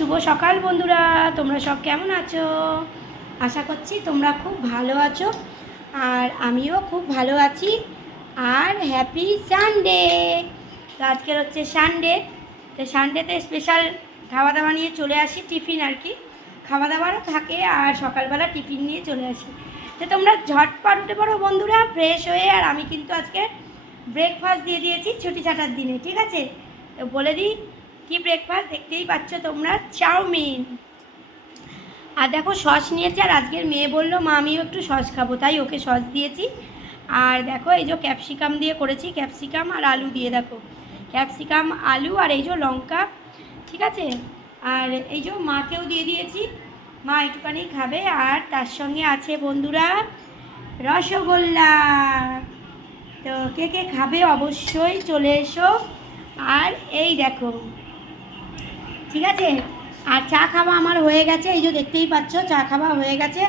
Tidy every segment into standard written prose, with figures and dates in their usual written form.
শুভ সকাল বন্ধুরা, তোমরা সব কেমন আছো? আশা করছি তোমরা খুব ভালো আছো, আর আমিও খুব ভালো আছি। আর হ্যাপি সানডে। তো আজকের হচ্ছে সানডে, তো সানডেতে স্পেশাল খাওয়া দাওয়া নিয়ে চলে আসি, টিফিন আর কি। খাওয়া দাওয়ারও থাকে আর সকালবেলা টিফিন নিয়ে চলে আসি। তো তোমরা ঝটপট উঠে পড়ো বন্ধুরা, ফ্রেশ হয়ে। আর আমি কিন্তু আজকে ব্রেকফাস্ট দিয়ে দিয়েছি ছুটি ছাটার দিনে, ঠিক আছে? তো বলে দিই কি ব্রেকফাস্ট, দেখতেই পাচ্ছ তোমরা, চাউমিন। আর দেখো সস নিয়েছে, আর আজকের মেয়ে বললো মা আমিও একটু সস খাবো, তাই ওকে সস দিয়েছি। আর দেখো এই যে ক্যাপসিকাম দিয়ে করেছি, ক্যাপসিকাম আর আলু দিয়ে, দেখো ক্যাপসিকাম আলু আর এই যে লঙ্কা, ঠিক আছে। আর এই যে মাকেও দিয়ে দিয়েছি, মা একটুখানি খাবে। আর তার সঙ্গে আছে বন্ধুরা রসগোল্লা। তো কে কে খাবে অবশ্যই চলে এসো। আর এই দেখো, ঠিক আছে। আর চা খাওয়া আমার হয়ে গেছে, এই যে দেখতেই পাচ্ছ চা খাওয়া হয়ে গেছে।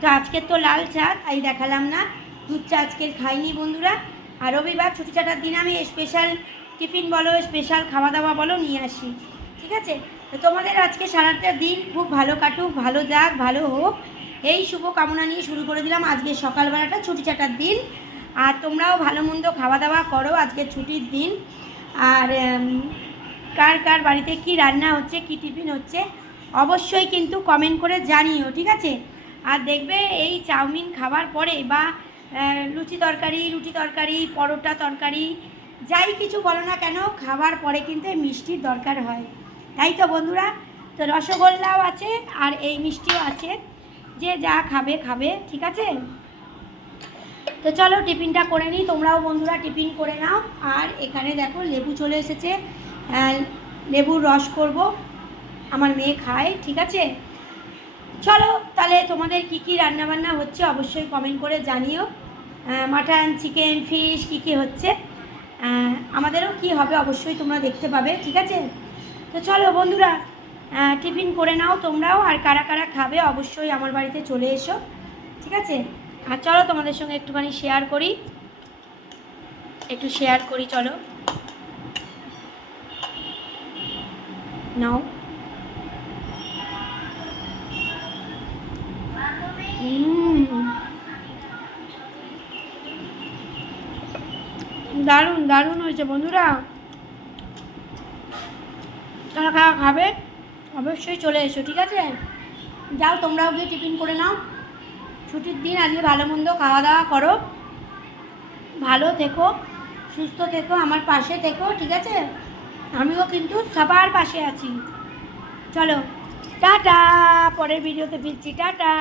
তো আজকের তো লাল চা, তাই দেখালাম না, দুধ চা আজকের খাইনি বন্ধুরা। আর রবিবার ছুটি ছাটার দিন আমি স্পেশাল টিফিন বলো, স্পেশাল খাওয়া দাওয়া বলো নিয়ে আসি, ঠিক আছে। তো তোমাদের আজকে সারাটা দিন খুব ভালো কাটুক, ভালো যাক, ভালো হোক, এই শুভ কামনা নিয়ে শুরু করে দিলাম আজকে সকালবেলাটা ছুটি ছাটার দিন। আর তোমরাও ভালো মন্দ খাওয়া দাওয়া করো, আজকে ছুটির দিন। আর কার কার বাড়িতে কি রান্না হচ্ছে, কি টিফিন হচ্ছে অবশ্যই কিন্তু কমেন্ট করে জানিও, ঠিক আছে। আর দেখবে এই চাউমিন খাওয়ার পরে বা রুটি তরকারি, পরোটা তরকারি, যাই কিছু বলো না কেন, খাওয়ার পরে কিন্তু এই মিষ্টির দরকার হয়, তাই তো বন্ধুরা। তো রসগোল্লাও আছে আর এই মিষ্টিও আছে, যে যা খাবে খাবে, ঠিক আছে। তো চলো টিফিনটা করে নিই, তোমরাও বন্ধুরা টিফিন করে নাও। আর এখানে দেখো লেবু চলে এসেছে, লেবুর রস করব, আমার মেয়ে খায়, ঠিক আছে। চলো তাহলে তোমাদের কি কি রান্নাবান্না হচ্ছে অবশ্যই কমেন্ট করে জানিও। মাটন, চিকেন, ফিশ কী কী হচ্ছে, আমাদেরও কি হবে অবশ্যই তোমরা দেখতে পাবে, ঠিক আছে। তো চলো বন্ধুরা টিফিন করে নাও তোমরাও, আর কারা কারা খাবে অবশ্যই আমার বাড়িতে চলে এসো, ঠিক আছে। আর চলো তোমাদের সঙ্গে একটুখানি শেয়ার করি, চলো নাও। দারুণ দারুণ হয়েছে বন্ধুরা, কারা খাবে অবশ্যই চলে এসো, ঠিক আছে। যাও তোমরাও গিয়ে টিফিন করে নাও, ছুটির দিন আজকে ভালো মন্দ খাওয়া দাওয়া করো, ভালো থেকো, সুস্থ থেকো, আমার পাশে থেকো, ঠিক আছে। আমিও কিন্তু সবার পাশে আছি। চলো টাটা, পরের ভিডিওতে ফিরছি, টাটা।